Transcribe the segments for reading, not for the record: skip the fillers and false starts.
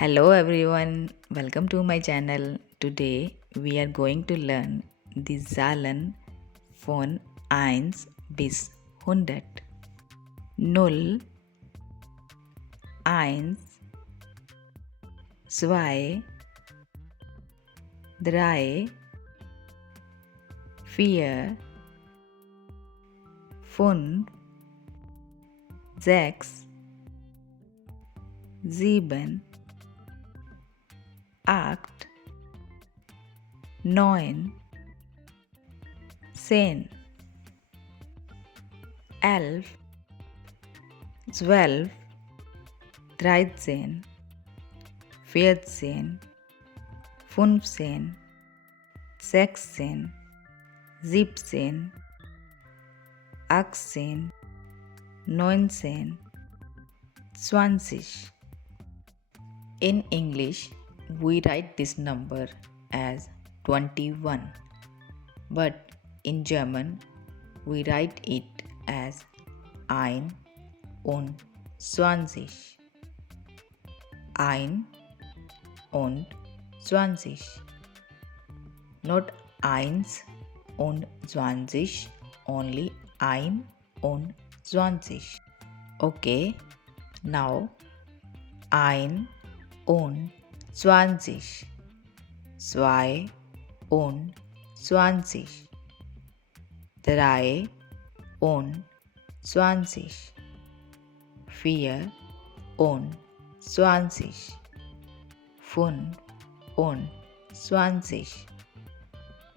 Hello everyone, welcome to my channel. Today we are going to learn die Zahlen von eins bis 100. Null, eins, zwei, drei, vier, fünf, sechs, sieben, acht, neun, 10, 11, 12, 13, 14, 15, 16, 17, 18, 19, 20. In English, we write this number as 21, but in German, we write it as ein und 20. Ein und 20. Not eins und 20, only ein und 20. Okay, now ein und 20, zwei und 20, drei und 20, vier und 20, fünf und 20,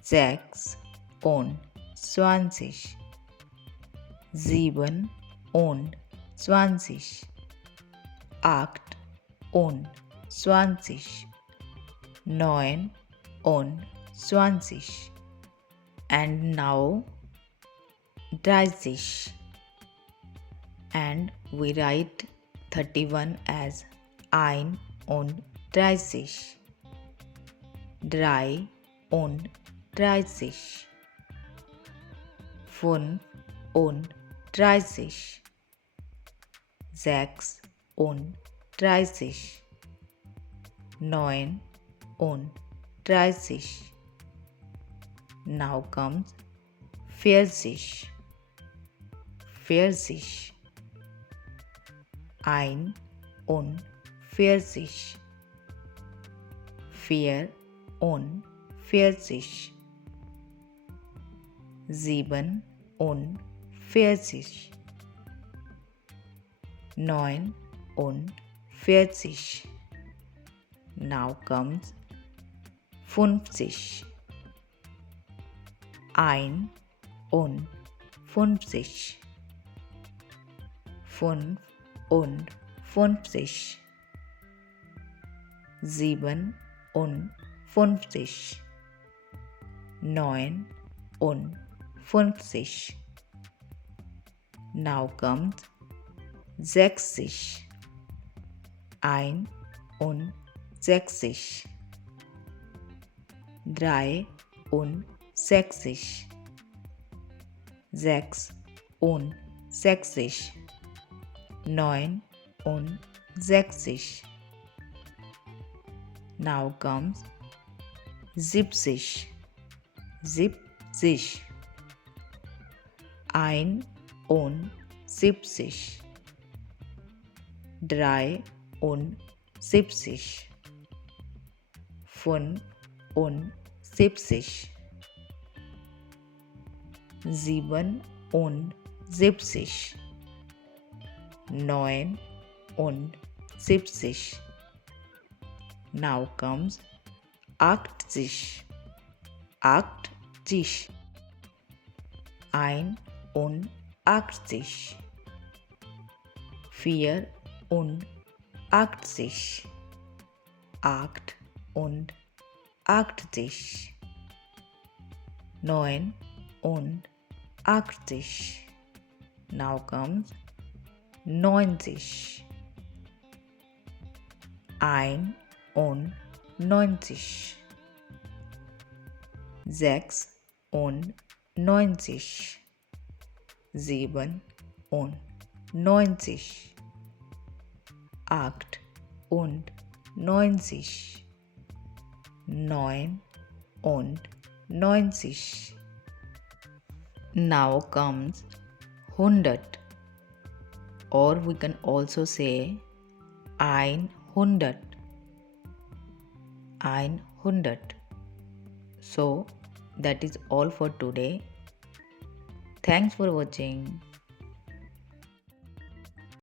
sechs und 20, sieben und 20, acht und 20, neun und 20. And now 30. And we write 31 as ein und 30. Drei und 30. Fünf und 30. Sechs und 30. Neun und 30. Now comes 40. 40. Ein und 40. Vier und 40. Sieben und 40. Neun und 40. Now comes 50. Ein und 50. Fünf und 50. Sieben und 50. Neun und 50. Now comes 60. Ein und 60. Drei und 60. Sechs und 60. Neun und 60. Now comes 70. 70. Ein und 70. Drei und 70. Fünf und 70. Sieben und 70. Neun und 70. Now comes 80. 80. Ein und 80. Vier und 80. Acht und 80. Neun und 80. Now comes 90. Ein und 90. Sechs und 90. Sieben und 90. 8 und 90. 9 und 90. Now comes 100, or we can also say 100. 100. So that is all for today. Thanks for watching.